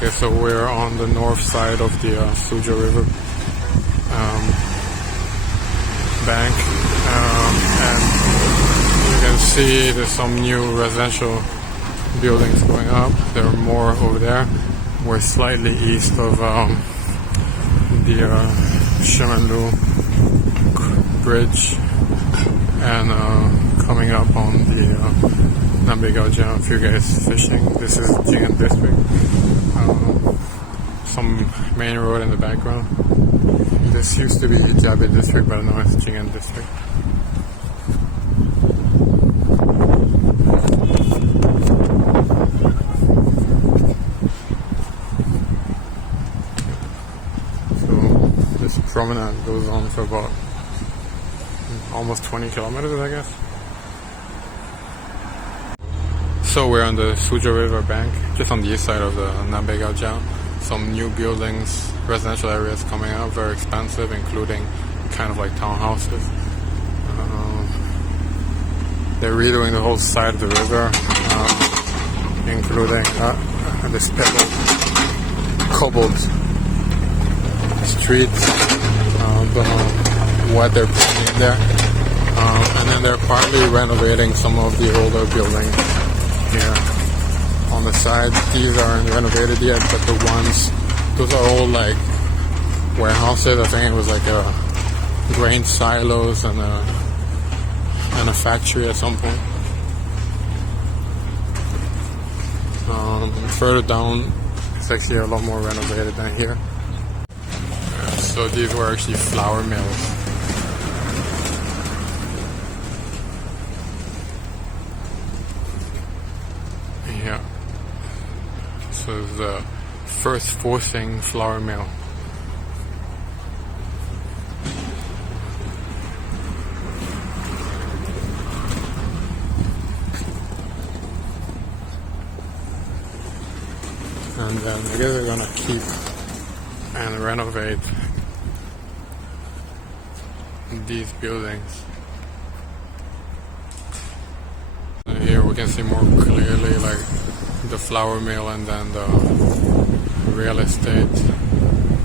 Okay, so we're on the north side of the Suzhou River bank, and you can see there's some new residential buildings going up. There are more over there. We're slightly east of the Shimanlu bridge, and coming up on the Nambegaojiang. If you guys fishing, this is Jing'an district. Some main road in the background. This used to be Jiabe district, but now it's Jing'an district. So this promenade goes on for about almost 20 kilometers, I guess. So we're on the Suzhou River bank, just on the east side of the Nambegaojiang. Some new buildings, residential areas coming up, very expensive, including kind of like townhouses. They're redoing the whole side of the river, including this cobbled streets. Don't know what they're putting in there. And then they're partly renovating some of the older buildings here on the side. These aren't renovated yet, but the ones, those are all like warehouses. I think it was like a grain silos and a factory at some point. Further down, it's actually a lot more renovated than here. So these were actually flour mills. Yeah. So the first forcing flour mill. And then I guess they're gonna keep and renovate these buildings. And here we can see more clearly like the flour mill and then the real estate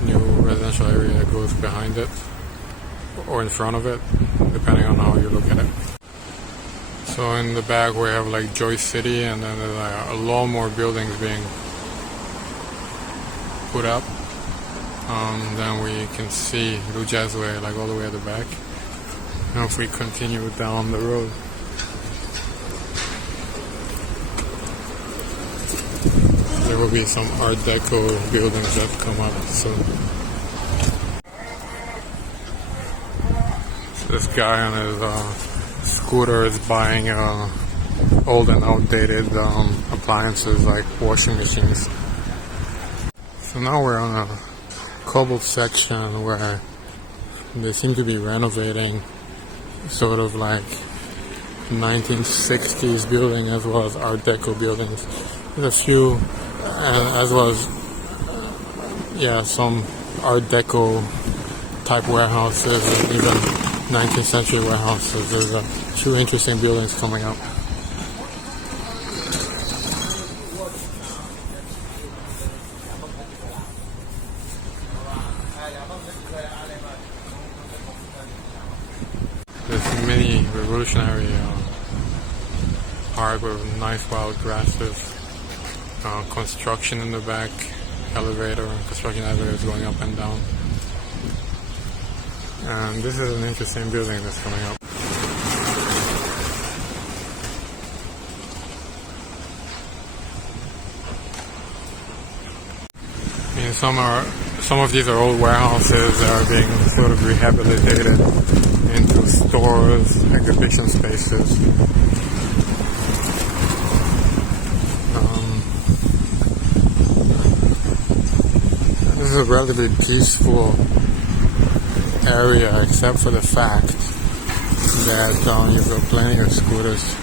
new residential area that goes behind it or in front of it, depending on how you look at it. So in the back we have like Joy City, and then there's like a lot more buildings being put up. Then we can see Lujazway like all the way at the back. Now if we continue down the road, there will be some Art Deco buildings that come up soon. So this guy on his scooter is buying old and outdated appliances like washing machines. So now we're on a cobbled section where they seem to be renovating sort of like 1960s building as well as Art Deco buildings. There's a few, as well as some Art Deco type warehouses and even 19th century warehouses. There's two interesting buildings coming up. This mini revolutionary park with nice wild grasses, construction in the back, construction elevators going up and down. And this is an interesting building that's coming up. I mean, some of these are old warehouses that are being sort of rehabilitated into stores, exhibition spaces. This is a relatively peaceful area, except for the fact that you've got plenty of scooters.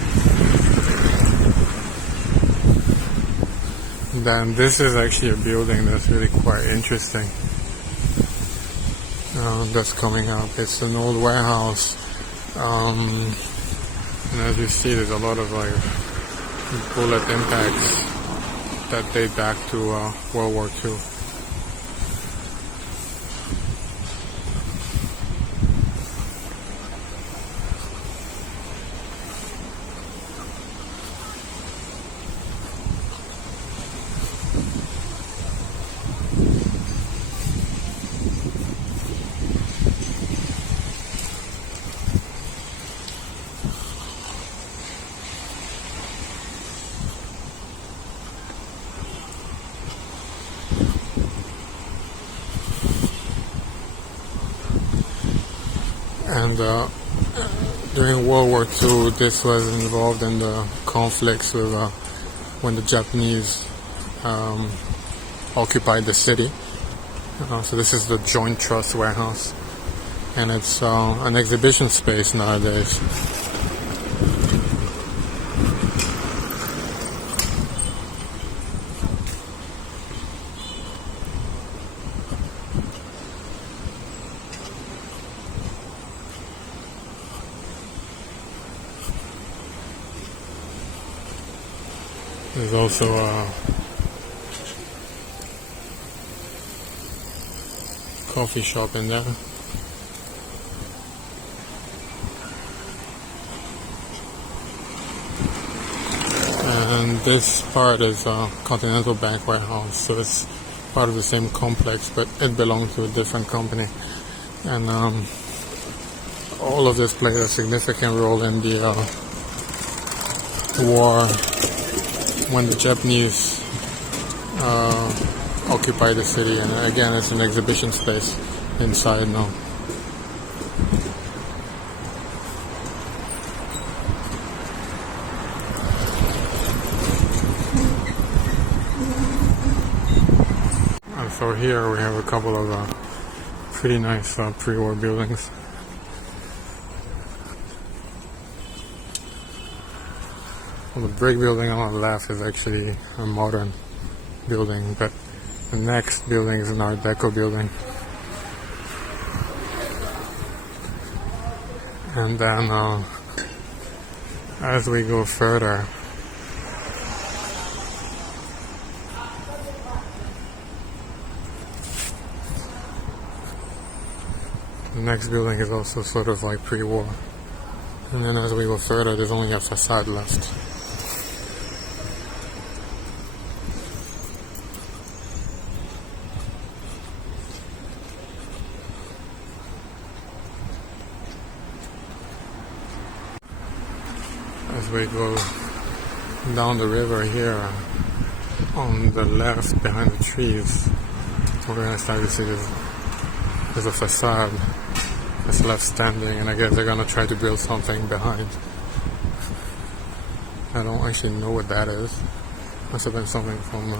Then this is actually a building that's really quite interesting. That's coming up. It's an old warehouse, and as you see, there's a lot of like bullet impacts that date back to World War II. And during World War II, this was involved in the conflicts with when the Japanese occupied the city. So this is the Joint Trust Warehouse, and it's an exhibition space nowadays. There's also a coffee shop in there. And this part is a Continental Bank warehouse, so it's part of the same complex, but it belongs to a different company. And all of this played a significant role in the war when the Japanese occupied the city. And again, it's an exhibition space inside now. And so here we have a couple of pretty nice pre-war buildings. Well, the brick building on the left is actually a modern building, but the next building is an Art Deco building. And then as we go further, the next building is also sort of like pre-war. And then as we go further, there's only a facade left. As we go down the river here, on the left behind the trees, we're going to start to see there's a facade that's left standing, and I guess they're going to try to build something behind. I don't actually know what that is. Must have been something from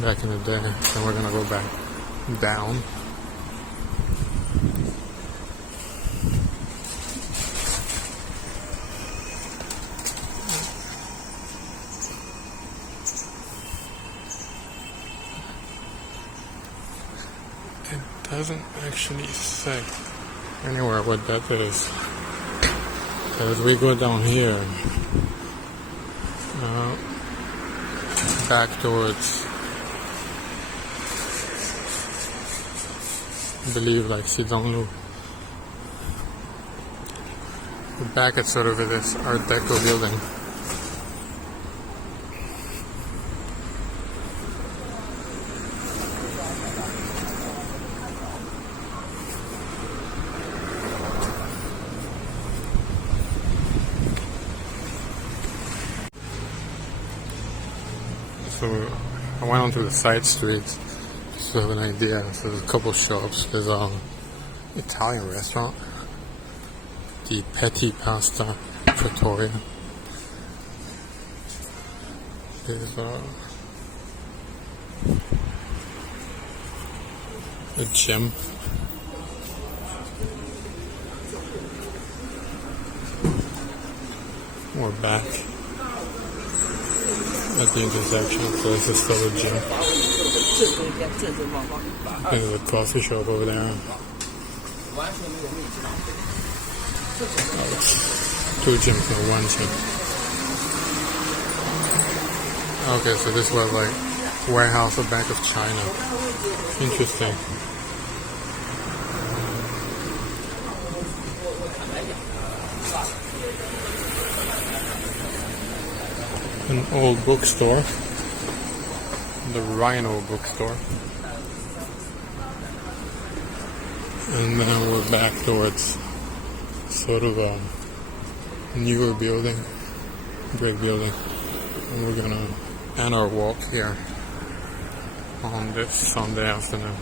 back in the day. And we're going to go back down. It doesn't actually say anywhere what that is. As we go down here, back towards, I believe, like Suzhou. We're back at sort of this Art Deco building. So I went onto the side streets just to have an idea. So there's a couple shops. There's an Italian restaurant, the Petit Pasta Trattoria. There's a gym. We're back at the intersection, so this is still a gym. There's a coffee shop over there. Oh, it's two gyms, no one gym. Okay, so this was like warehouse of Bank of China. Interesting. An old bookstore. The Rhino bookstore. And then we're back towards sort of a newer building, brick building. And we're gonna end our walk here on this Sunday afternoon.